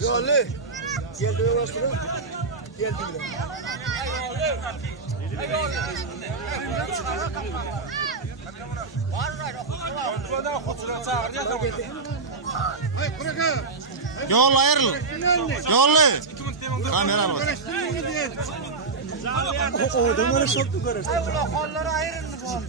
Yollu. Gel de yavaşla. Gel de. Yol ayrıl. Yollu. Kamera var. O da bana şok görür. Kolları ayrıldı bu.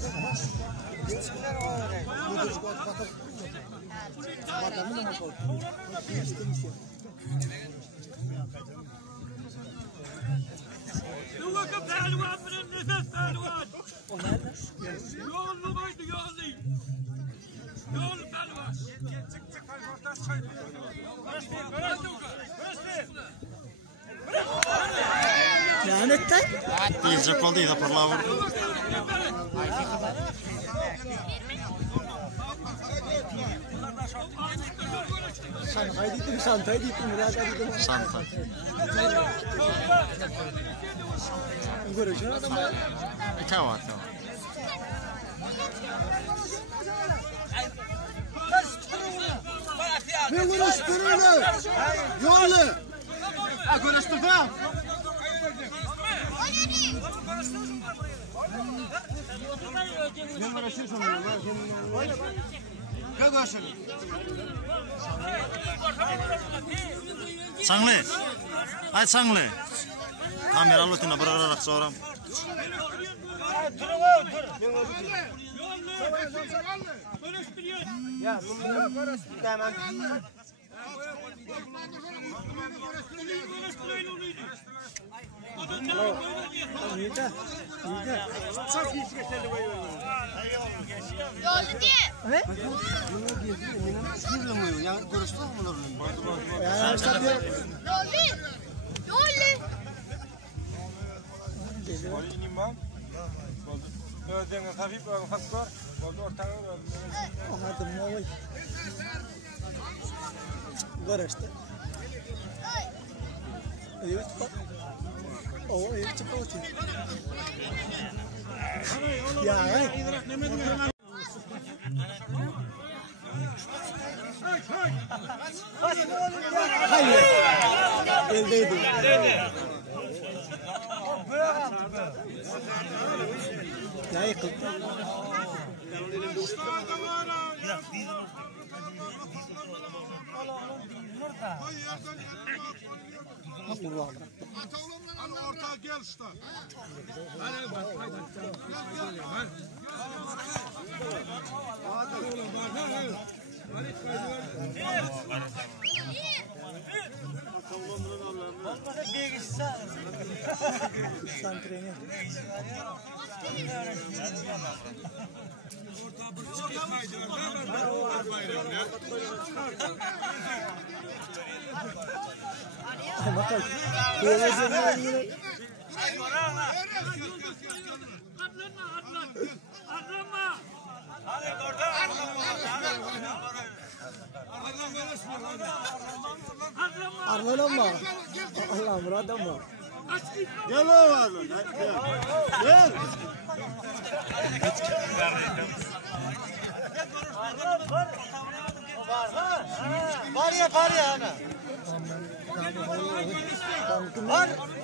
Lanetten? Diyecek oldu ya parla vur. Santay dittim biraz dittim. Santa. Görüşün adam. Tamam. Ne uğraştırıyorsun? Yollu. Görüştük ha. Ne uğraşıyorsun? Görüşün. Sangle. Ay sangle. Kamera lu tina berarak seorang. Ya, tamam. Görüştü. Evet. O evet çıkıyor. Ya. Hayır. Eldeydi. Ya yakın. Orta gel usta. Bakalım. Arlanma. Allah muradım var. Gel oğlum. Gel. Var ya ana.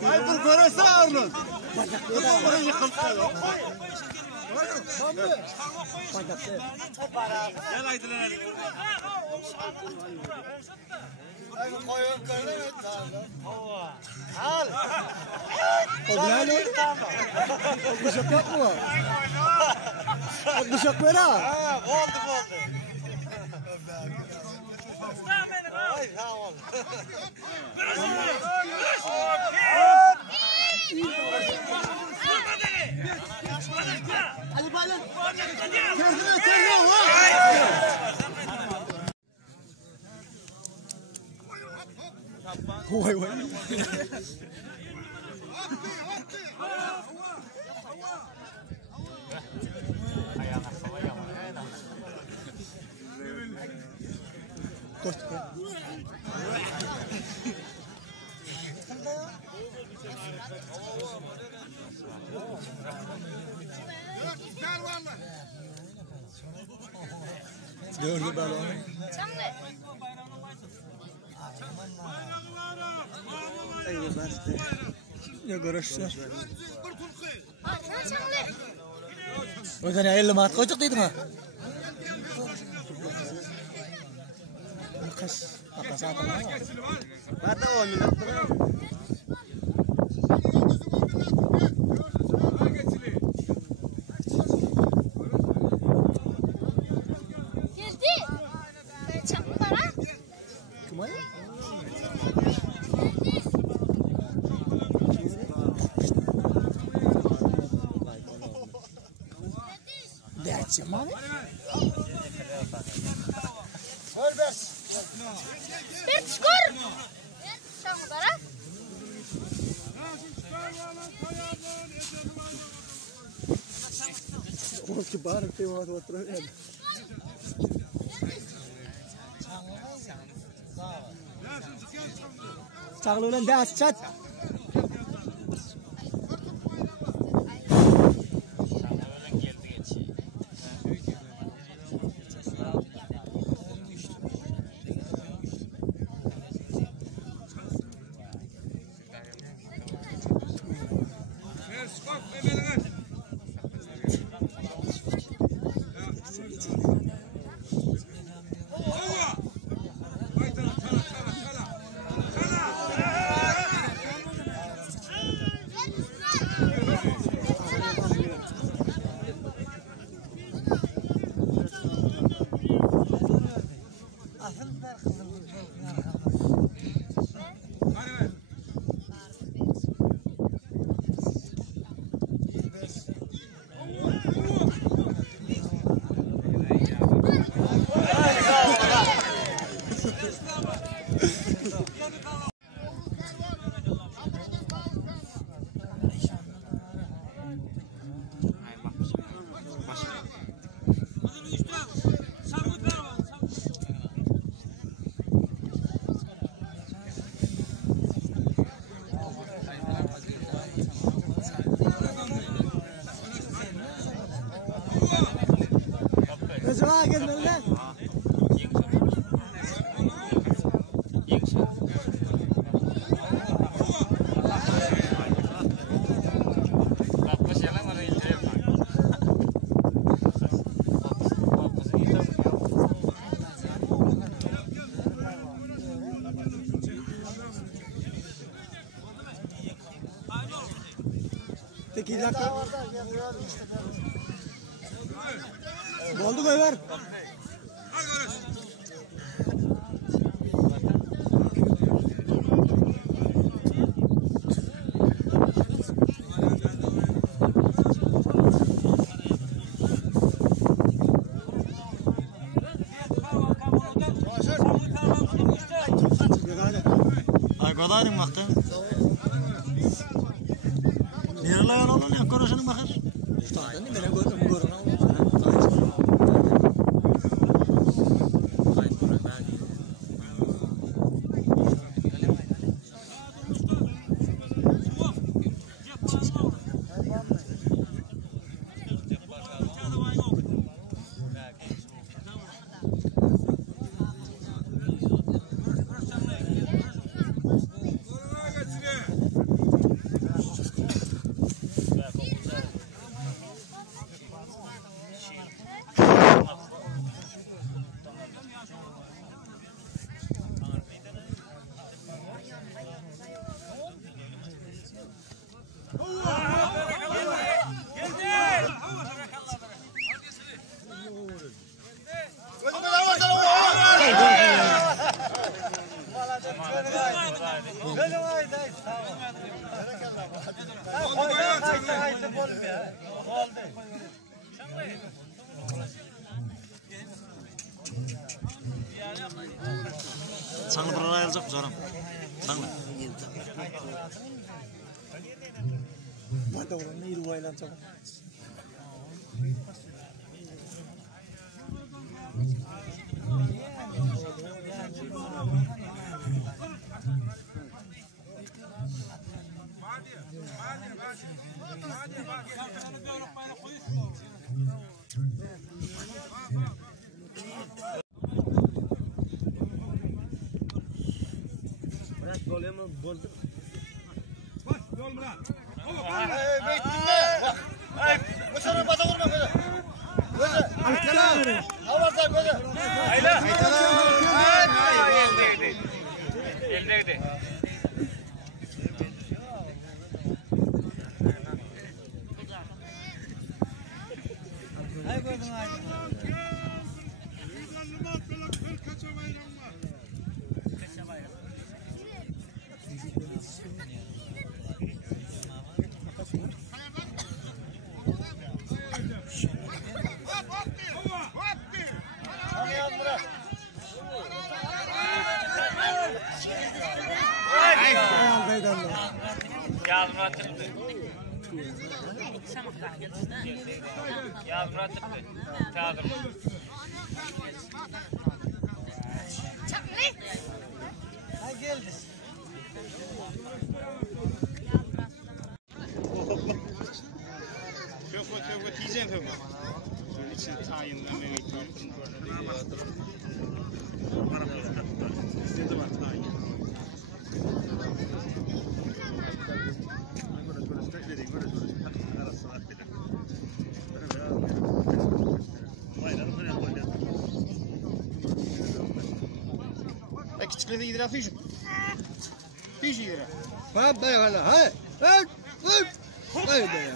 Ay bir görese ağırlı. Bana yıkıldı. Gel aydılar. Koyun gördün al. O ne? O bıçak yok mu? O bıçak ver ha. Ha, oldu. Ay sağ ol. Ali Baylan. Vay vay. Gördü balonu. Ya görüşürüz. O zaman 50 mat koyduk dedim ha. Akas atma. Nerede 10 milyon? Mami? Bir skor. Tamam bara. Os que barem tem uma outra. Çağlı'nın ders çat. Acaba gelmeliler. Tekiler. Oldu koy ver. Ay godaydın baktı. Nereye lan ya konuşanın bakır. Ustadan ne bana görün. Aytib bo'lmaydi. Oldi. Sangli bir ayılacak mı canım? Sangli. Mata orang ni dua ilan cakap. Kökü diyeceğim kökü. Şöyle için tayinle meyve küçükleri gider afişim. Fiş gider. Ha bayana. Ha. Ha. Haydi ya.